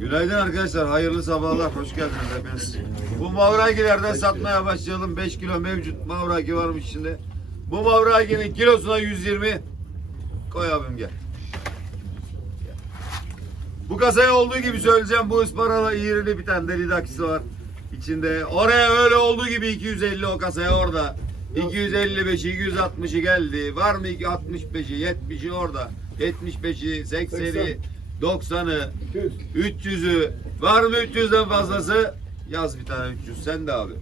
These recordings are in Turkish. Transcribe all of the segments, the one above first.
Günaydın arkadaşlar. Hayırlı sabahlar. Hoş geldiniz hepiniz. Bu mavragilerden satmaya başlayalım. 5 kilo mevcut mavragi varmış içinde. Bu mavraginin kilosuna 120. Koy abim gel. Bu kasaya olduğu gibi söyleyeceğim. Bu ısparala iğrili bir tane deli var. içinde. Oraya öyle olduğu gibi 250 o kasaya orada. 255'i 260'ı geldi. Var mı 65'i 70'i orada. 75'i 80'i 90'ı 300'ü var mı 300'den fazlası? Yaz bir tane 300 sen de abi.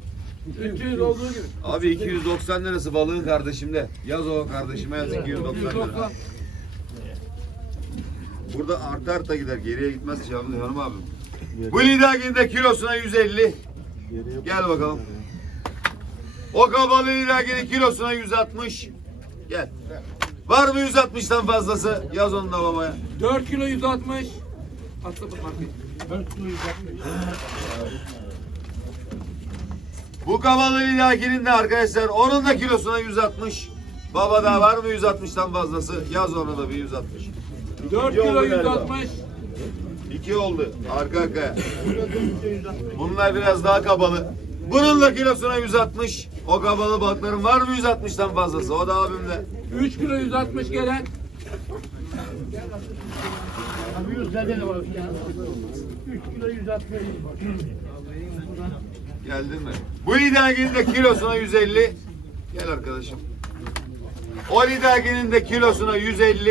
300 olduğu gibi. Abi 290 lirası balığın kardeşimde. Yaz o kardeşime yaz 290 lira. 190. Burada arta arta gider geriye gitmez canım hanım abim. Bu lidaginde kilosuna 150. Gel bakalım. O kabalı lidaginin kilosuna 160. Gel. Var mı 160'tan fazlası? Yaz onu da babaya. 4 kilo 160. Atla bu markayı. 4 kilo 160. Bu kabalı lidaginin de arkadaşlar onun da kilosuna 160. Babada var mı 160'tan fazlası? Yaz onu da bir 160. 4 İki kilo oldu galiba. 160. İki oldu. Arka arkaya. Bunlar biraz daha kabalı. Bunun da kilosuna 160. O kabalı balıkların var mı 160'tan fazlası? O da abimde. 3 kilo 160 gelen. Abi 100 lira var ya. 3 kilo 160. Geldin mi? Bu lidaginin de kilosuna 150. Gel arkadaşım. O lidaginin de kilosuna 150.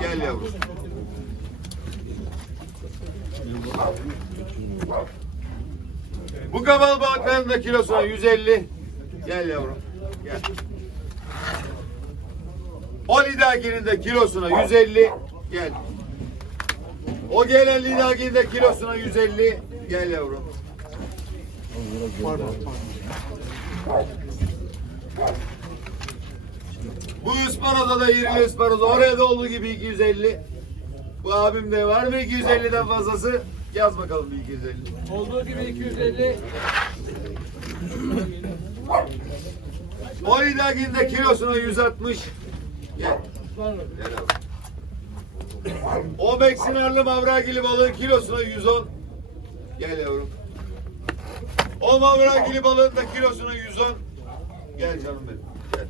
Gel yavrum. Bu kabalı balıkların da kilosuna 150. Gel yavrum. Gel. O lidaginin de kilosuna 150. Gel. O gelen lidaginin de kilosuna 150. Gel yavrum. Bu ısparoza da irili ısparoza. Oraya da olduğu gibi 250. Bu abim de var mı 250'den fazlası? Yaz bakalım bir 250. Olduğu gibi 250. O lidagin de kilosuna 160. Gel. Gel abi. O Meksinarlı mavragili balığın kilosuna 110. Gel yavrum. O mavragili balığın da kilosuna 110. Gel canım benim. Gel.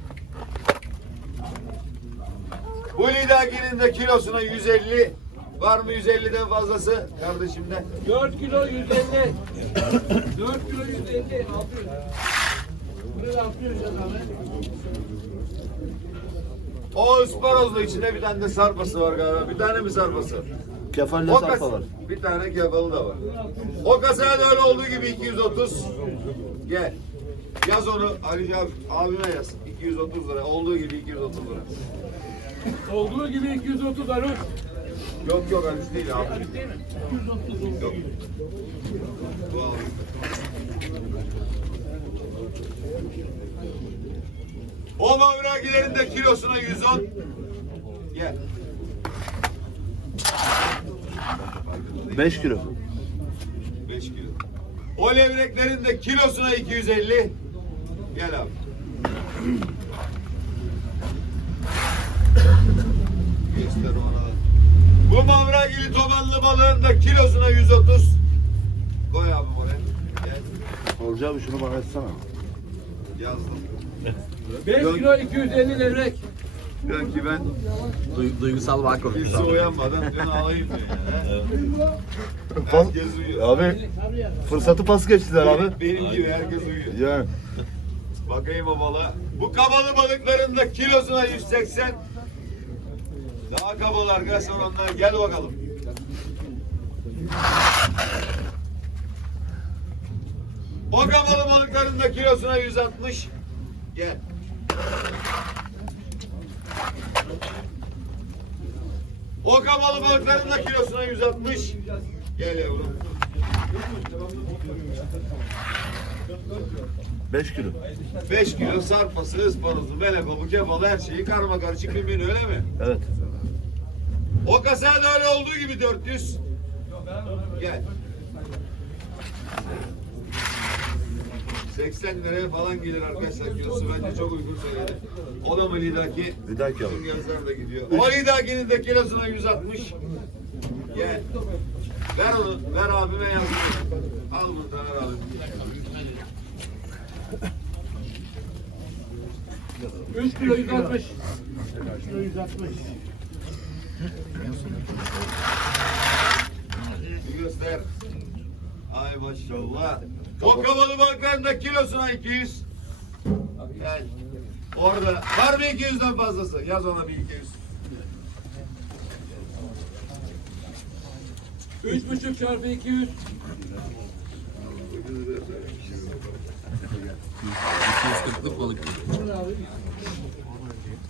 Bu lidaginin de kilosuna 150. Var mı 150'den fazlası kardeşimden? 4 kilo 150. 4 kilo 150. 600. Buraya 600 lira abi. O ısparozlu içinde bir tane de sarpası var galiba. Bir tane mi sarpası? Kefalle O sarpa kas- var. Bir tane kefalı da var. O kasaya da öyle olduğu gibi 230. Gel. Yaz onu Ali abi, abime yaz. 230 lira. Olduğu gibi 230 lira. Olduğu gibi 230 Arun. Yok yok Ali değil abi. Yok. Bu abi. O mavragilerin de kilosuna 110. Gel. 5 kilo. 5 kilo. O levreklerin de kilosuna 250. Gel abi. Göster ona. Bu mavragili tobanlı balığın da kilosuna 130. Koy abi oraya. Gel. Olcu abi şunu bana etsene. Yazdım. 5 Yok. kilo 250 levrek. Diyorum ki ben duygusal bağ kurmuş kimse uyanmadan dün alayım diyor. ya. Herkes uyuyor. Abi fırsatı pas geçtiler abi. Benim gibi herkes uyuyor. Yani. Bakayım o balığa. Bu kabalı balıkların da kilosuna 180. Daha kabalı arkadaşlar onlar. Gel bakalım. O kabalı balıkların da kilosuna 160. Gel. O kabalı balıkların da kilosuna 160. Gel yavrum. 5 kilo. 5 kilo sarpası, ısparozu, melekobu, kefalı her şeyi karma karışık bir menü öyle mi? Evet. O kasaya da öyle olduğu gibi 400. Gel. 80 liraya falan gelir arkadaşlar kilosu bence çok uygun söyledi. O da mı lidaki? Lidaki gözler de gidiyor. O lidakinin de kilosuna 160. Gel. Ver onu. Ver abime yaz. Al bunu da ver abi. 3 kilo 160. Kilo 160. Göster. Ay maşallah. O kavalı balıkların kilosuna 200. Gel. Orada. Var mı 200'den fazlası? Yaz ona bir 200. Üç buçuk çarpı 200.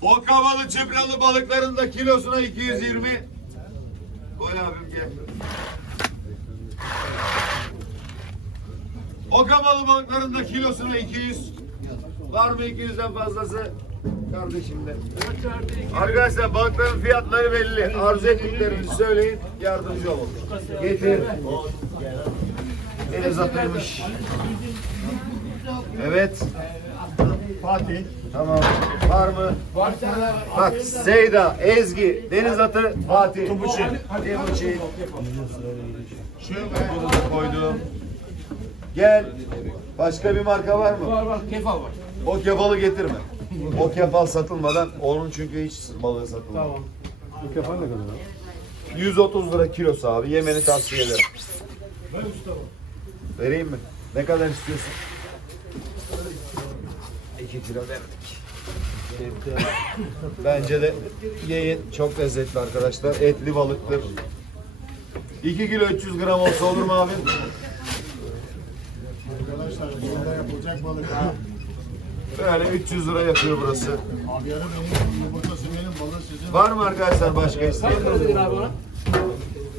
O kavalı çıpralı balıkların da kilosuna 220. Koy abim gel. O kavalı balıkların kilosuna 200. Var mı 200'den fazlası? Kardeşimde. Dört çarpı 200. Arkadaşlar balıkların fiyatları belli. Arzu ettiklerinizi söyleyin. Yardımcı olun. Getir. Deniz atıymış. Evet. Fatih. Tamam. Var mı? Var. Bak Seyda, Ezgi, Deniz Atı, Fatih. Timuçin. Timuçin. Bunu da koydum. Gel. Başka bir marka var mı? Var var. Kefal var. O kefalı getirme. O kefal satılmadan onun çünkü hiç balığı satılmaz. Tamam. Bu kefen ne kadar abi? 130 lira kilosu abi. Yemeni tavsiye ederim. Vereyim mi? Ne kadar istiyorsun? 2 kilo verdik. Bence de yiyin. Çok lezzetli arkadaşlar. Etli balıktır. 2 kilo 300 gram olsa olur mu abi? Arkadaşlar burada yapılacak balık ha. Böyle 300 lira yapıyor burası. Abi yarın benim yumurtası benim balığı sizin. Var mı arkadaşlar başka Kaç isteyen? para dedin abi ona?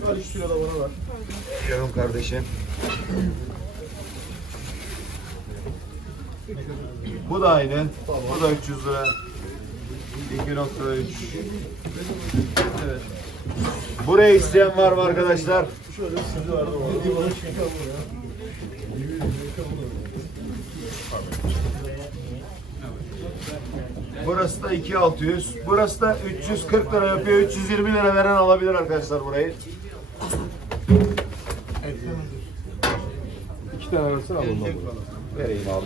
Var 3 kilo da bana var. Canım kardeşim. Bu da aynı. Bu da 300 lira. 2.3. Evet. Buraya isteyen var mı arkadaşlar? Şöyle sizi ya. Burası da 2600. Burası da 340 lira yapıyor. 320 lira veren alabilir arkadaşlar burayı. İki tane abi ondan. Vereyim abi.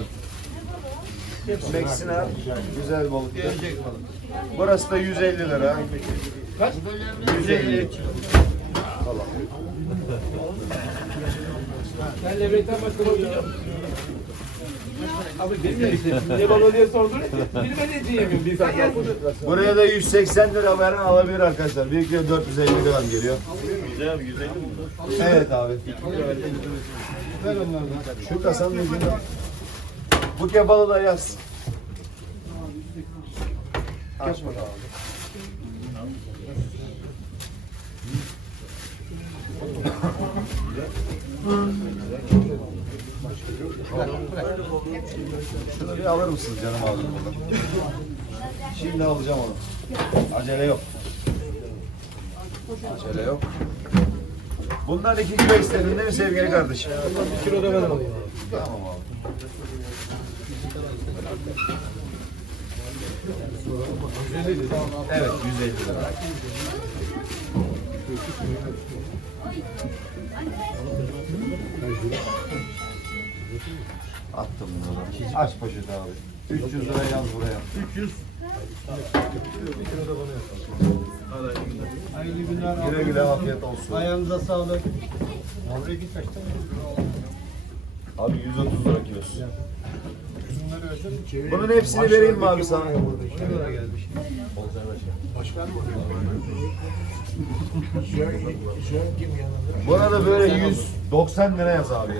Meksina güzel balık. Burası da 150 lira. Kaç? 150. Sen levretten başka balık yiyor musun? Abi bilmiyorum işte. Ne balığı diye sordun. Bilmediğin için yemiyorum. Bir sen. Buraya da 180 lira veren alabilir arkadaşlar. 1 kilo 450 gram geliyor. Evet abi. Ver onlardan. Şu kasanın ucunda. Bu kebalı da yaz. Aç bakalım. Şunu bir alır mısınız canım abi buradan? Şimdi alacağım onu. Acele yok. Acele yok. Bundan 2 kilo istedin değil mi sevgili kardeşim? Bir kilo da ben alayım. Tamam abi. Evet 150 lira. Attım da. Aç poşeti abi. 300 lira yaz buraya. 300. Hayırlı günler. Güle güle afiyet olsun. Ayağınıza sağlık. Oraya git kaçta? Abi 130 lira kilosu. Bunun hepsini vereyim mi abi sana? Ne kadar gelmiş? Başkan mı? Buna da böyle 190 lira yaz abi.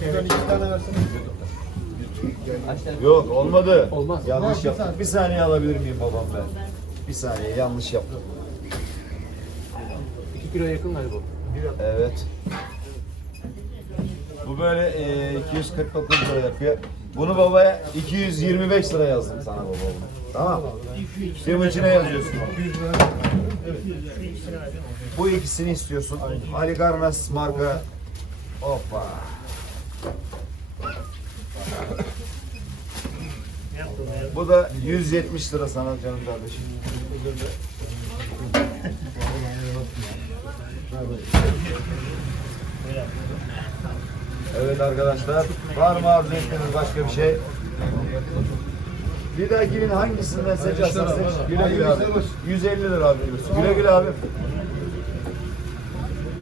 Şuradan iki tane versene. Yok olmadı. Olmaz. Yanlış yaptım. Bir saniye alabilir miyim babam ben? Bir saniye yanlış yaptım. 2 kilo yakın galiba. Evet. Bu böyle e, 249 lira yapıyor. Bunu babaya 225 lira yazdım sana baba. Tamam mı? Cem içine yazıyorsun. Bu ikisini istiyorsun. Ali Halikarnas marka. Hoppa. Bu da 170 lira sana canım kardeşim. Evet arkadaşlar. Var mı arzu ettiğiniz başka bir şey? Bir dahakinin hangisinden seçersen seç. Güle güle abi. 150 lira abi. Güle güle abi.